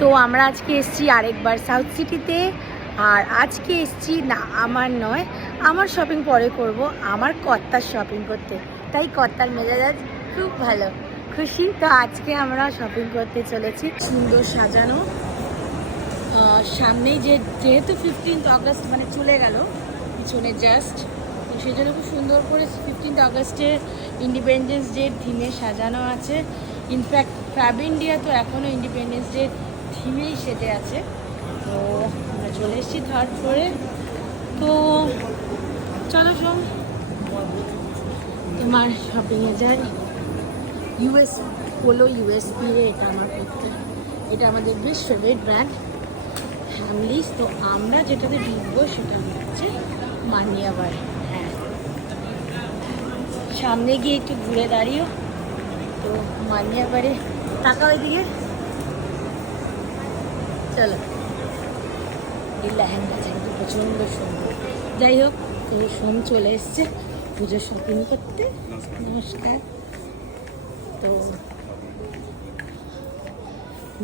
তো আমরা আজকে এসেছি আরেকবার সাউথ সিটিতে। আর আজকে এসেছি না, আমার নয়, আমার শপিং পরে করব, আমার কর্তার শপিং করতে। তাই কর্তার মেজাজ খুব ভালো, খুশি। তো আজকে আমরা শপিং করতে চলেছি। সুন্দর সাজানো, সামনেই যেহেতু 15th আগস্ট মানে চলে গেল পিছনে জাস্ট, তো সেই জন্য খুব সুন্দর করে 15th আগস্টের ইন্ডিপেন্ডেন্স ডের থিমে সাজানো আছে। ইনফ্যাক্ট ফ্যাব ইন্ডিয়া তো এখনও ইন্ডিপেন্ডেন্স ডের থিমেই সেজে আছে। তো আমরা চলে এসেছি 3rd ফ্লোরে। তো চলো শোন, তোমার শপিংয়ে যাই। ইউএস পোলো ইউএসপি রে, এটা আমার করতে, এটা আমাদের বেশ ফেভারিট ব্র্যান্ড ফ্যামিলিস। তো আমরা যেটাতে ঢুকবো সেটা হচ্ছে মানিয়াবার। হ্যাঁ, সামনে গিয়ে একটু ঘুরে দাঁড়িয়েও। তো মানিয়াবারে টাকা ওইদিকে, চলো। এই লেহেঙ্গাটা কিন্তু প্রচণ্ড সুন্দর। যাই হোক, তো সোম চলে এসছে পুজোর শপিং করতে। নমস্কার। তো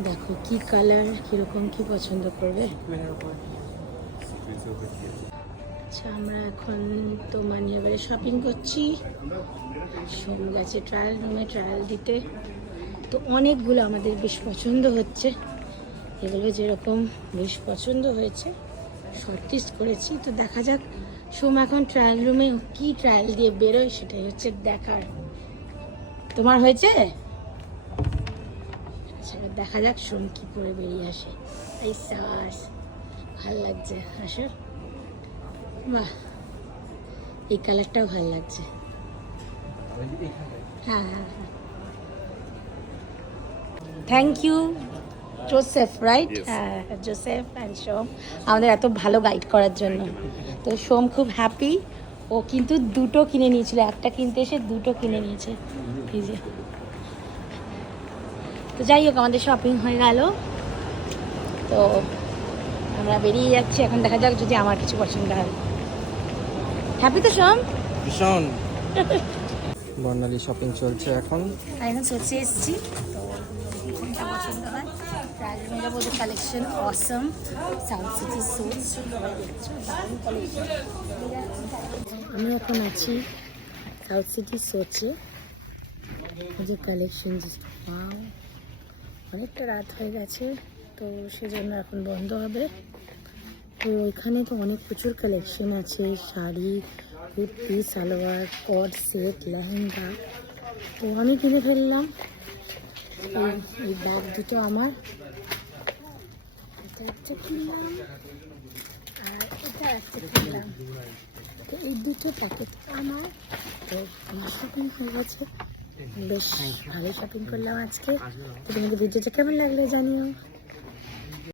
দেখো কি কালার, কিরকম কি পছন্দ করবে। আচ্ছা, আমরা এখন তো মানিয়াবারে শপিং করছি। সোম গেছে ট্রায়াল রুমে ট্রায়াল দিতে। তো অনেকগুলো আমাদের বেশ পছন্দ হচ্ছে, এগুলো যেরকম বেশ পছন্দ হয়েছে শর্টলিস্ট করেছি। তো দেখা যাক সোম এখন ট্রায়াল রুমে কি ট্রায়াল দিয়ে বেরোয়, সেটাই হচ্ছে দেখার। তোমার হয়েছে? আচ্ছা, দেখা যাক সোম কি পরে বেরিয়ে আসে। এই সাস ভাল লাগছে, আসো। বাহ, এই কালারটাও ভাল লাগছে। হ্যাঁ হ্যাঁ হ্যাঁ, থ্যাংক ইউ জোসেফ, রাইট? হ্যাঁ, জোসেফ অ্যান্ড সোম আমাদের এত ভালো গাইড করার জন্য। তো সোম খুব হ্যাপি। ও কিন্তু দুটো কিনে নিয়েছিল, একটা কিনতে এসে দুটো কিনে নিয়েছে। এই যে, তো যাই হোক, আমাদের শপিং হয়ে গেল। তো আমরা বেরিয়ে যাচ্ছি এখন। দেখা যাক যদি আমার কিছু পছন্দ হয়। হ্যাপি তো সোম? ভীষণ। বর্ণালী শপিং চলছে এখন। এখন সোচে এসেছি, তো কোনটা পছন্দ হয়। ট্রায়াল রুমে কালেকশন অসম, সাউথ সিটি সুটস দেখছো, দারুণ কালেকশন। আমি এখন আছি সাউথ সিটি সোচে। যে কালেকশন, অনেকটা রাত হয়ে গেছে, তো সেজন্য এখন বন্ধ হবে। তো এখানে তো অনেক প্রচুর কালেকশন আছে, শাড়ি, কুর্তি, সালোয়ার, কট সেট, লেহেঙ্গা। তো আমি কিনে ফেললাম। এই ব্যাগ দুটো আমার, এটা একটা কিনলাম আর এটা একটা কিনলাম। তো এই দুটো প্যাকেট আমার। তো আমার শপিং হয়ে গেছে, বেশ ভালো শপিং করলাম আজকে। তো তোমাদের ভিডিওটা কেমন লাগলো জানিও।